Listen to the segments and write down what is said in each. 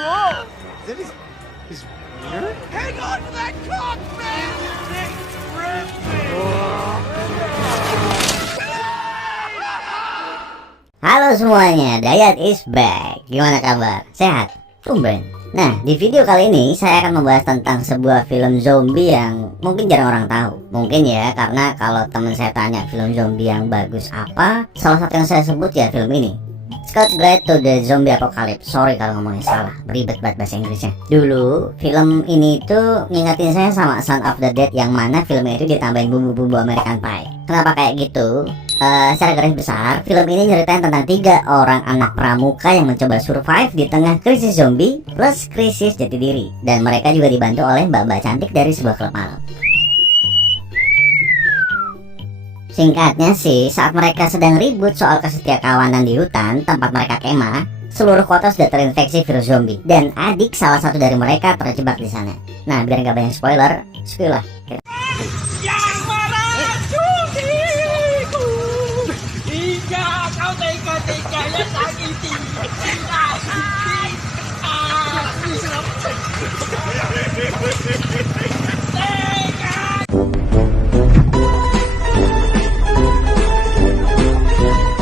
Whoa! Is that his beard? Hang on to that cock, man! It's ripping! Halo semuanya, Dayat is back. Gimana kabar? Sehat? Tumben. Nah, di video kali ini saya akan membahas tentang sebuah film zombie yang mungkin jarang orang tahu. Mungkin ya, karena kalau teman saya tanya film zombie yang bagus apa, salah satu yang saya sebut ya film ini, Scott Guide to the Zombie Apocalypse. Sorry kalau ngomongnya salah, beribet banget bahasa Inggrisnya. Dulu film ini tuh ngingetin saya sama Son of the Dead, yang mana film itu ditambahin bumbu-bumbu American Pie. Kenapa kayak gitu? Secara garis besar, film ini nyeritain tentang 3 orang anak pramuka yang mencoba survive di tengah krisis zombie plus krisis jati diri. Dan mereka juga dibantu oleh mbak-mbak cantik dari sebuah klub malam. Singkatnya sih, saat mereka sedang ribut soal kesetiakawanan di hutan tempat mereka kemah, seluruh kota sudah terinfeksi virus zombie. Dan adik salah satu dari mereka terjebak di sana. Nah, biar nggak banyak spoiler, spill lah. Yang meracuniku, hingga kau tega-teganya sakiti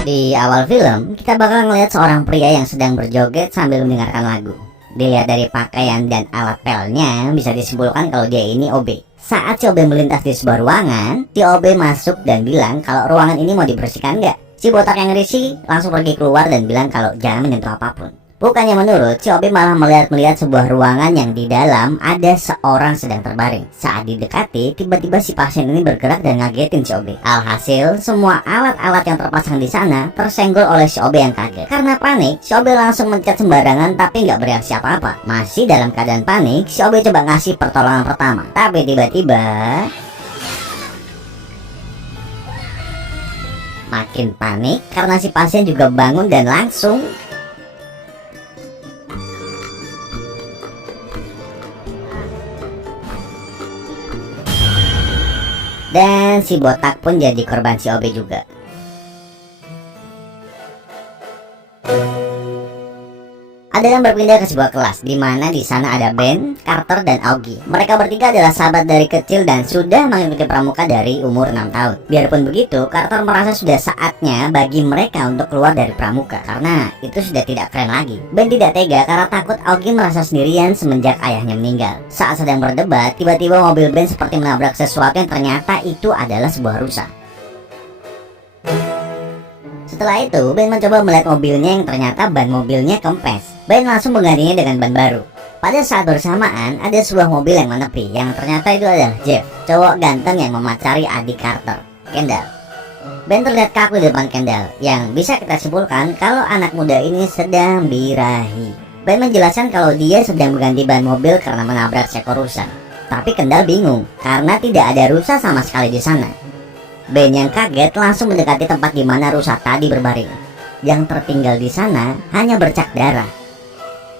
Di awal film, kita bakal ngeliat seorang pria yang sedang berjoget sambil mendengarkan lagu. Dilihat dari pakaian dan alat pelnya, bisa disimpulkan kalau dia ini OB. Saat si OB melintas di sebuah ruangan, si OB masuk dan bilang kalau ruangan ini mau dibersihkan nggak? Si botak yang risih langsung pergi keluar dan bilang kalau jangan menyentuh apapun. Bukannya menurut, si OB malah melihat sebuah ruangan yang di dalam ada seorang sedang terbaring. Saat didekati, tiba-tiba si pasien ini bergerak dan ngagetin si OB. Alhasil, semua alat-alat yang terpasang di sana tersenggol oleh si OB yang kaget. Karena panik, si OB langsung mencet sembarangan tapi nggak bereaksi apa-apa. Masih dalam keadaan panik, si OB coba ngasih pertolongan pertama. Tapi tiba-tiba makin panik karena si pasien juga bangun dan langsung dan si botak pun jadi korban si OB juga. Adegan berpindah ke sebuah kelas, di mana di sana ada Ben, Carter, dan Augie. Mereka bertiga adalah sahabat dari kecil dan sudah mengikuti pramuka dari umur 6 tahun. Biarpun begitu, Carter merasa sudah saatnya bagi mereka untuk keluar dari pramuka, karena itu sudah tidak keren lagi. Ben tidak tega karena takut Augie merasa sendirian semenjak ayahnya meninggal. Saat sedang berdebat, tiba-tiba mobil Ben seperti menabrak sesuatu yang ternyata itu adalah sebuah rusa. Setelah itu, Ben mencoba melihat mobilnya yang ternyata ban mobilnya kempes. Ben langsung menggantinya dengan ban baru. Pada saat bersamaan, ada sebuah mobil yang menepi, yang ternyata itu adalah Jeff, cowok ganteng yang memacari adik Carter, Kendall. Ben terlihat kaku di depan Kendall, yang bisa kita simpulkan kalau anak muda ini sedang birahi. Ben menjelaskan kalau dia sedang mengganti ban mobil karena menabrak seekor rusa. Tapi Kendall bingung, karena tidak ada rusa sama sekali di sana. Ben yang kaget langsung mendekati tempat di mana rusa tadi berbaring. Yang tertinggal di sana hanya bercak darah.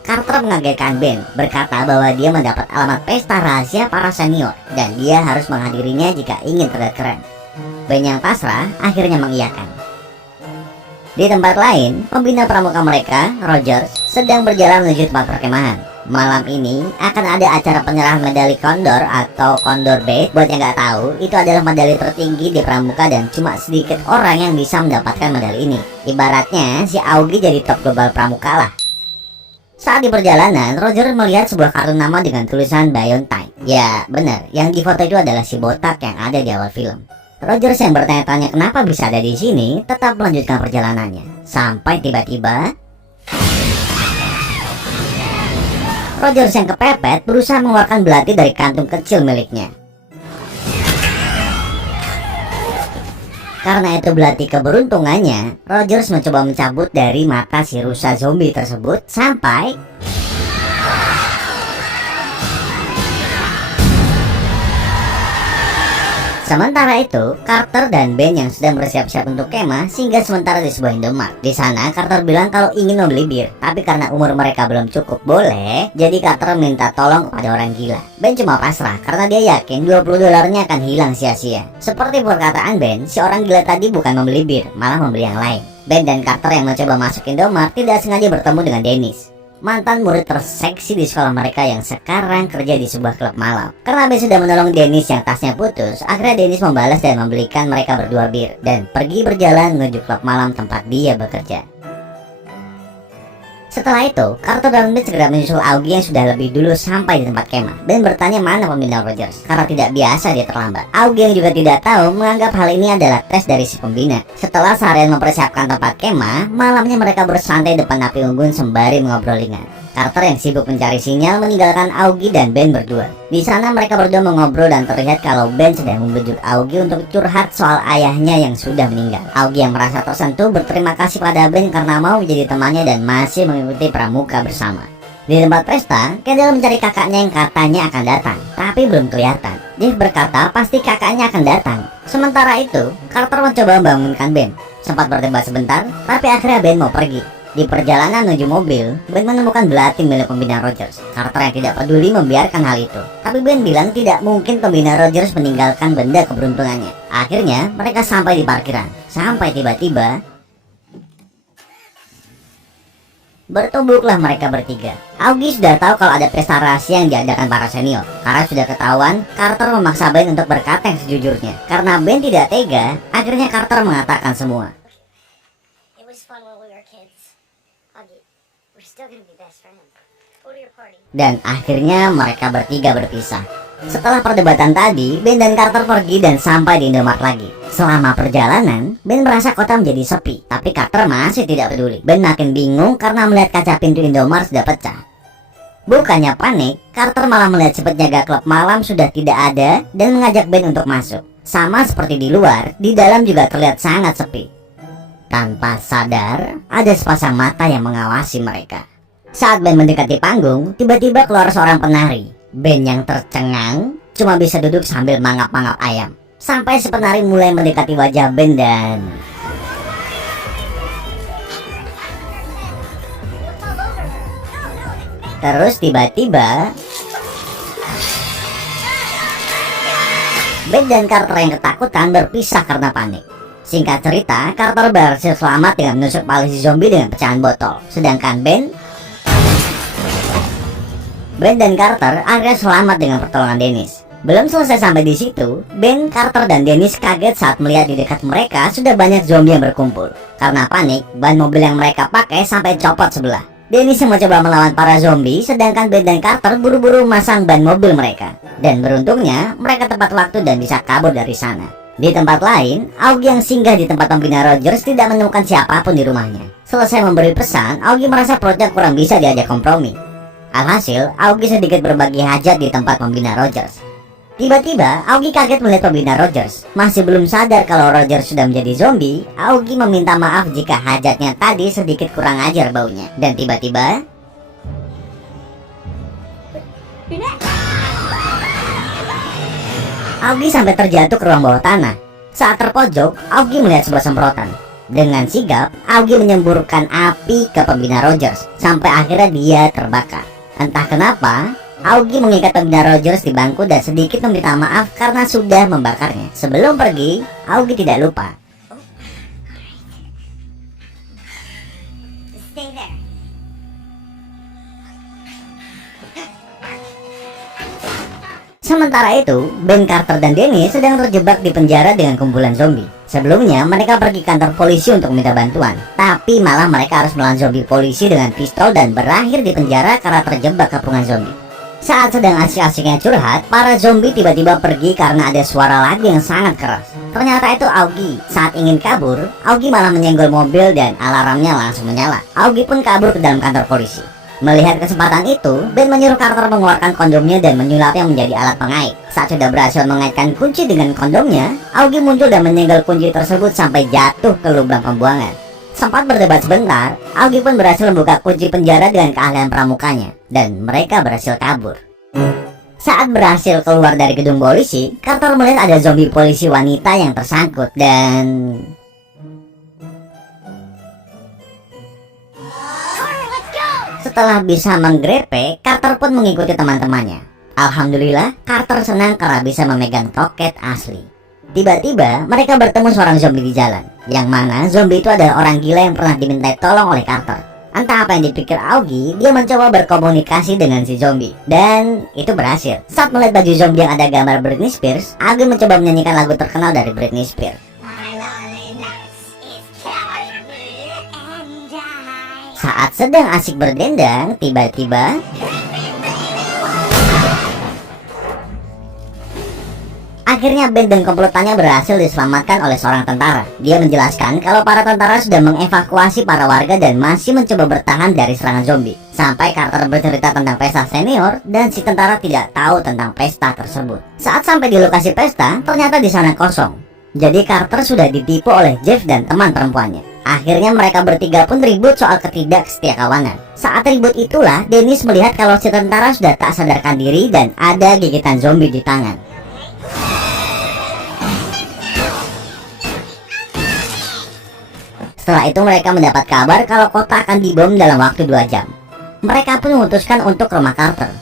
Carter mengagetkan Ben, berkata bahwa dia mendapat alamat pesta rahasia para senior dan dia harus menghadirinya jika ingin terlihat keren. Ben yang pasrah akhirnya mengiyakan. Di tempat lain, pembina pramuka mereka, Rogers, sedang berjalan menuju tempat perkemahan. Malam ini akan ada acara penyerahan medali Condor atau Condor Bait. Buat yang nggak tahu, itu adalah medali tertinggi di pramuka dan cuma sedikit orang yang bisa mendapatkan medali ini. Ibaratnya si Augie jadi top global pramuka lah. Saat di perjalanan, Roger melihat sebuah kartu nama dengan tulisan Biontine. Ya benar, yang di foto itu adalah si botak yang ada di awal film. Rogers yang bertanya-tanya kenapa bisa ada di sini, tetap melanjutkan perjalanannya. Sampai tiba-tiba Rogers yang kepepet berusaha mengeluarkan belati dari kantung kecil miliknya. Karena itu belati keberuntungannya, Rogers mencoba mencabut dari mata si rusa zombie tersebut sampai sementara itu, Carter dan Ben yang sedang bersiap-siap untuk kemah singgah sementara di sebuah Indomaret. Di sana, Carter bilang kalau ingin membeli bir, tapi karena umur mereka belum cukup boleh, jadi Carter minta tolong kepada orang gila. Ben cuma pasrah karena dia yakin $20 akan hilang sia-sia. Seperti perkataan Ben, si orang gila tadi bukan membeli bir, malah membeli yang lain. Ben dan Carter yang mencoba masuk Indomaret tidak sengaja bertemu dengan Dennis. mantan murid terseksi di sekolah mereka yang sekarang kerja di sebuah klub malam. Karena Ben sudah menolong Dennis yang tasnya putus, akhirnya Dennis membalas dan membelikan mereka berdua bir dan pergi berjalan menuju klub malam tempat dia bekerja. Setelah itu, Carter dan Ben segera menyusul Augie yang sudah lebih dulu sampai di tempat kemah. Ben bertanya mana pembina Rogers, karena tidak biasa dia terlambat. Augie yang juga tidak tahu menganggap hal ini adalah tes dari si pembina. Setelah seharian mempersiapkan tempat kemah, malamnya mereka bersantai depan api unggun sembari mengobrol ringan. Carter yang sibuk mencari sinyal meninggalkan Augie dan Ben berdua. Di sana mereka berdua mengobrol dan terlihat kalau Ben sedang membujuk Augie untuk curhat soal ayahnya yang sudah meninggal. Augie yang merasa tersentuh berterima kasih pada Ben karena mau menjadi temannya dan masih mengikuti pramuka bersama. Di tempat pesta, Kendall mencari kakaknya yang katanya akan datang, tapi belum kelihatan. Jeff berkata pasti kakaknya akan datang. Sementara itu, Carter mencoba membangunkan Ben. Sempat berdebat sebentar, tapi akhirnya Ben mau pergi. Di perjalanan menuju mobil, Ben menemukan belati milik pembina Rogers. Carter yang tidak peduli membiarkan hal itu. Tapi Ben bilang tidak mungkin pembina Rogers meninggalkan benda keberuntungannya. Akhirnya, mereka sampai di parkiran. Sampai tiba-tiba bertumbuklah mereka bertiga. Augie sudah tahu kalau ada pesta rahasia yang diadakan para senior. Karena sudah ketahuan, Carter memaksa Ben untuk berkata yang sejujurnya. Karena Ben tidak tega, akhirnya Carter mengatakan semua. Dan akhirnya mereka bertiga berpisah. Setelah perdebatan tadi, Ben dan Carter pergi dan sampai di Indomaret lagi. Selama perjalanan, Ben merasa kota menjadi sepi, tapi Carter masih tidak peduli. Ben makin bingung karena melihat kaca pintu Indomaret sudah pecah. Bukannya panik, Carter malah melihat si penjaga klub malam sudah tidak ada dan mengajak Ben untuk masuk. Sama seperti di luar, di dalam juga terlihat sangat sepi. Tanpa sadar, ada sepasang mata yang mengawasi mereka. Saat Ben mendekati panggung, tiba-tiba keluar seorang penari. Ben yang tercengang cuma bisa duduk sambil mangap-mangap ayam. Sampai si penari mulai mendekati wajah Ben dan terus tiba-tiba Ben dan Carter yang ketakutan berpisah karena panik. Singkat cerita, Carter berhasil selamat dengan menusuk kepala si zombie dengan pecahan botol. Sedangkan Ben dan Carter akhirnya selamat dengan pertolongan Dennis. Belum selesai sampai di situ, Ben, Carter, dan Dennis kaget saat melihat di dekat mereka sudah banyak zombie yang berkumpul. Karena panik, ban mobil yang mereka pakai sampai copot sebelah. Dennis yang mencoba melawan para zombie, sedangkan Ben dan Carter buru-buru memasang ban mobil mereka. Dan beruntungnya, mereka tepat waktu dan bisa kabur dari sana. Di tempat lain, Augie yang singgah di tempat pembina Rogers tidak menemukan siapapun di rumahnya. Selesai memberi pesan, Augie merasa perutnya kurang bisa diajak kompromi. Alhasil, Augie sedikit berbagi hajat di tempat pembina Rogers. Tiba-tiba, Augie kaget melihat pembina Rogers. Masih belum sadar kalau Rogers sudah menjadi zombie, Augie meminta maaf jika hajatnya tadi sedikit kurang ajar baunya. Dan tiba-tiba Augie sampai terjatuh ke ruang bawah tanah. Saat terpojok, Augie melihat sebuah semprotan. Dengan sigap, Augie menyemburkan api ke pembina Rogers sampai akhirnya dia terbakar. Entah kenapa, Augie mengikat pembina Rogers di bangku dan sedikit meminta maaf karena sudah membakarnya. Sebelum pergi, Augie tidak lupa. Sementara itu, Ben, Carter, dan Dennis sedang terjebak di penjara dengan kumpulan zombie. Sebelumnya, mereka pergi kantor polisi untuk minta bantuan. Tapi malah mereka harus melawan zombie polisi dengan pistol dan berakhir di penjara karena terjebak kepungan zombie. Saat sedang asik-asiknya curhat, para zombie tiba-tiba pergi karena ada suara lagu yang sangat keras. Ternyata itu Augie. Saat ingin kabur, Augie malah menyenggol mobil dan alarmnya langsung menyala. Augie pun kabur ke dalam kantor polisi. Melihat kesempatan itu, Ben menyuruh Carter mengeluarkan kondomnya dan menyulapnya menjadi alat pengait. Saat sudah berhasil mengaitkan kunci dengan kondomnya, Augie muncul dan menyenggol kunci tersebut sampai jatuh ke lubang pembuangan. Sempat berdebat sebentar, Augie pun berhasil membuka kunci penjara dengan keahlian pramukanya, dan mereka berhasil kabur. Saat berhasil keluar dari gedung polisi, Carter melihat ada zombie polisi wanita yang tersangkut dan setelah bisa menggrepe, Carter pun mengikuti teman-temannya. Alhamdulillah, Carter senang karena bisa memegang toket asli. Tiba-tiba, mereka bertemu seorang zombie di jalan. Yang mana zombie itu adalah orang gila yang pernah dimintai tolong oleh Carter. Entah apa yang dipikir Augie, dia mencoba berkomunikasi dengan si zombie. Dan itu berhasil. Saat melihat baju zombie yang ada gambar Britney Spears, Augie mencoba menyanyikan lagu terkenal dari Britney Spears. Saat sedang asik berdendang, tiba-tiba akhirnya band dan komplotannya berhasil diselamatkan oleh seorang tentara. Dia menjelaskan kalau para tentara sudah mengevakuasi para warga dan masih mencoba bertahan dari serangan zombie. Sampai Carter bercerita tentang pesta senior dan si tentara tidak tahu tentang pesta tersebut. Saat sampai di lokasi pesta, ternyata di sana kosong. Jadi Carter sudah ditipu oleh Jeff dan teman perempuannya. Akhirnya mereka bertiga pun ribut soal ketidaksetiakawanan. Saat ribut itulah Dennis melihat kalau si tentara sudah tak sadarkan diri dan ada gigitan zombie di tangan. Setelah itu mereka mendapat kabar kalau kota akan dibom dalam waktu 2 jam. Mereka pun memutuskan untuk ke rumah Carter,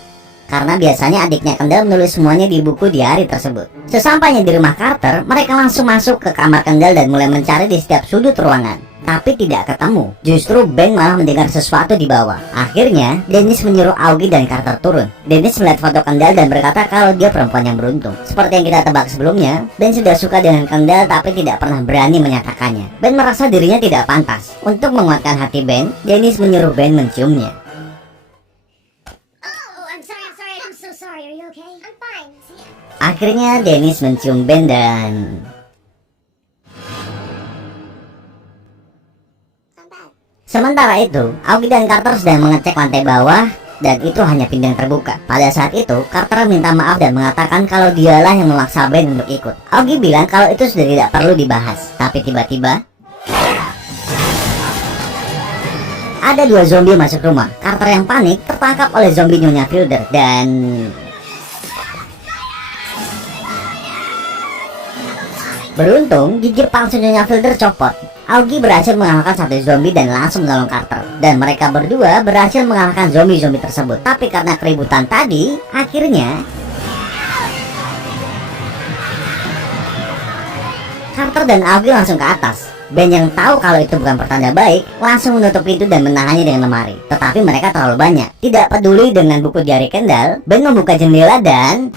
karena biasanya adiknya Kendall menulis semuanya di buku diari tersebut. Sesampainya di rumah Carter, mereka langsung masuk ke kamar Kendall dan mulai mencari di setiap sudut ruangan. Tapi tidak ketemu. Justru Ben malah mendengar sesuatu di bawah. Akhirnya, Dennis menyuruh Augie dan Carter turun. Dennis melihat foto Kendall dan berkata kalau dia perempuan yang beruntung. Seperti yang kita tebak sebelumnya, Ben sudah suka dengan Kendall tapi tidak pernah berani menyatakannya. Ben merasa dirinya tidak pantas. Untuk menguatkan hati Ben, Dennis menyuruh Ben menciumnya. Akhirnya Dennis mencium Ben dan sementara itu, Augie dan Carter sedang mengecek lantai bawah dan itu hanya pintu yang terbuka. Pada saat itu, Carter minta maaf dan mengatakan kalau dialah yang memaksa Ben untuk ikut. Augie bilang kalau itu sudah tidak perlu dibahas. Tapi tiba-tiba ada 2 zombie masuk rumah. Carter yang panik tertangkap oleh zombie Nyonya Fielder dan beruntung gigi palsu Nyonya Fielder copot. Augie berhasil mengalahkan 1 zombie dan langsung menolong Carter. Dan mereka berdua berhasil mengalahkan zombie-zombie tersebut. Tapi karena keributan tadi, akhirnya Carter dan Augie langsung ke atas. Ben yang tahu kalau itu bukan pertanda baik, langsung menutup pintu dan menahannya dengan lemari. Tetapi mereka terlalu banyak. Tidak peduli dengan buku diari Kendall, Ben membuka jendela dan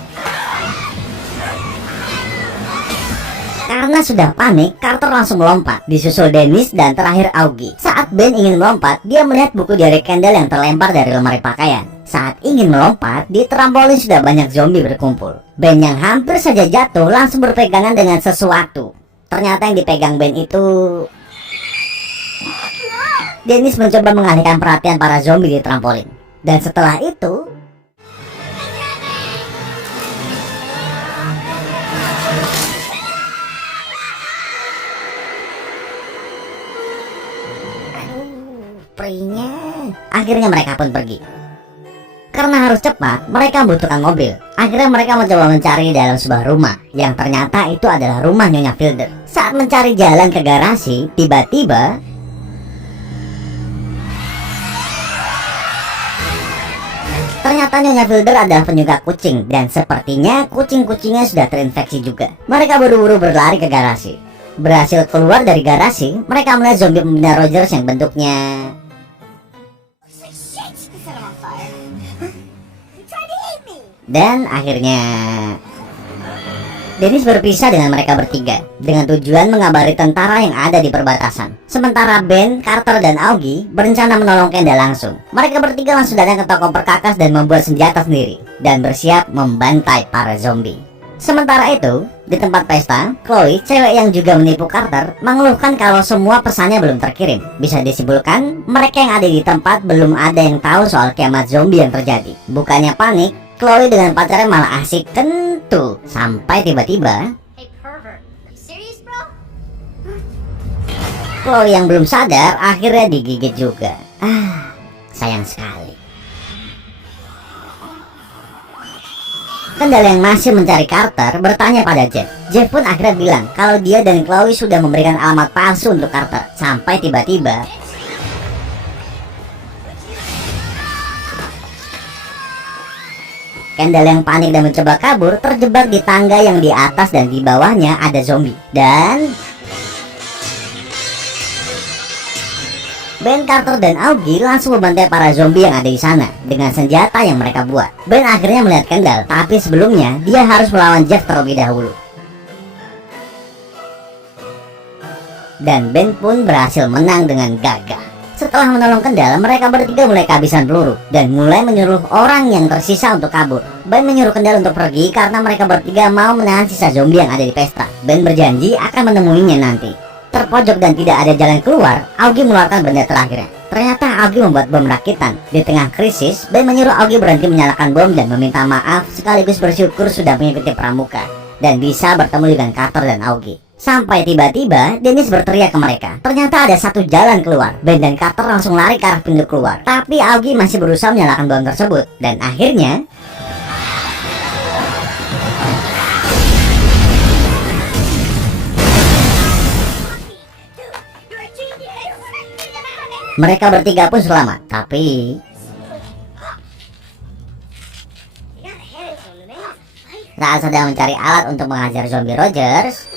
karena sudah panik, Carter langsung melompat, disusul Dennis dan terakhir Augie. Saat Ben ingin melompat, dia melihat buku diari Kendall yang terlempar dari lemari pakaian. Saat ingin melompat, di trampolin sudah banyak zombie berkumpul. Ben yang hampir saja jatuh langsung berpegangan dengan sesuatu. Ternyata yang dipegang Ben itu Dennis mencoba mengalihkan perhatian para zombie di trampolin. Dan setelah itu akhirnya mereka pun pergi. Karena harus cepat, mereka membutuhkan mobil. Akhirnya mereka mencoba mencari dalam sebuah rumah, yang ternyata itu adalah rumah Nyonya Fielder. Saat mencari jalan ke garasi, tiba-tiba ternyata Nyonya Fielder adalah penyuka kucing. Dan sepertinya kucing-kucingnya sudah terinfeksi juga. Mereka buru-buru berlari ke garasi. Berhasil keluar dari garasi, mereka melihat zombie pembina Rogers yang bentuknya dan akhirnya Dennis berpisah dengan mereka bertiga dengan tujuan mengabari tentara yang ada di perbatasan. Sementara Ben, Carter, dan Augie berencana menolong Kendall langsung. Mereka bertiga langsung datang ke toko perkakas dan membuat senjata sendiri dan bersiap membantai para zombie. Sementara itu, di tempat pesta, Chloe, cewek yang juga menipu Carter, mengeluhkan kalau semua pesannya belum terkirim. Bisa disimpulkan, mereka yang ada di tempat belum ada yang tahu soal kiamat zombie yang terjadi. Bukannya panik, Chloe dengan pacarnya malah asik kentu. Sampai tiba-tiba Chloe yang belum sadar akhirnya digigit juga. Sayang sekali. Kendall yang masih mencari Carter bertanya pada Jeff. Jeff pun akhirnya bilang kalau dia dan Chloe sudah memberikan alamat palsu untuk Carter. Sampai tiba-tiba Kendall yang panik dan mencoba kabur terjebak di tangga yang di atas dan di bawahnya ada zombie. Dan Ben, Carter, dan Augie langsung membantai para zombie yang ada di sana dengan senjata yang mereka buat. Ben akhirnya melihat Kendall, tapi sebelumnya dia harus melawan Jeff terlebih dahulu. Dan Ben pun berhasil menang dengan gagah. Setelah menolong Kendall, mereka bertiga mulai kehabisan peluru dan mulai menyuruh orang yang tersisa untuk kabur. Ben menyuruh Kendall untuk pergi karena mereka bertiga mau menahan sisa zombie yang ada di pesta. Ben berjanji akan menemuinya nanti. Terpojok dan tidak ada jalan keluar, Augie mengeluarkan benda terakhirnya. Ternyata Augie membuat bom rakitan. Di tengah krisis, Ben menyuruh Augie berhenti menyalakan bom dan meminta maaf sekaligus bersyukur sudah mengikuti pramuka dan bisa bertemu dengan Carter dan Augie. Sampai tiba-tiba Dennis berteriak ke mereka. Ternyata ada satu jalan keluar. Ben dan Carter langsung lari ke arah pintu keluar. Tapi Augie masih berusaha menyalakan bom tersebut. Dan akhirnya mereka bertiga pun selamat. Tapi saat sedang mencari alat untuk menghajar zombie Rogers,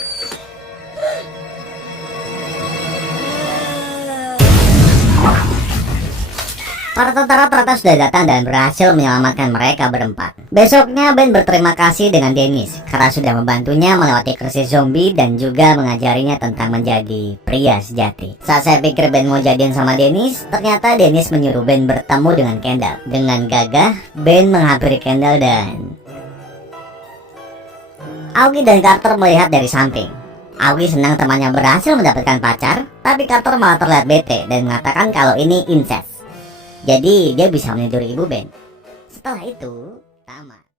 para tentara ternyata sudah datang dan berhasil menyelamatkan mereka berempat. Besoknya Ben berterima kasih dengan Dennis karena sudah membantunya melewati krisis zombie dan juga mengajarinya tentang menjadi pria sejati. Saat saya pikir Ben mau jadian sama Dennis, ternyata Dennis menyuruh Ben bertemu dengan Kendall. Dengan gagah, Ben menghampiri Kendall dan Augie dan Carter melihat dari samping. Augie senang temannya berhasil mendapatkan pacar, tapi Carter malah terlihat bete dan mengatakan kalau ini incest. Jadi dia bisa meniduri ibu Ben. Setelah itu, tamat.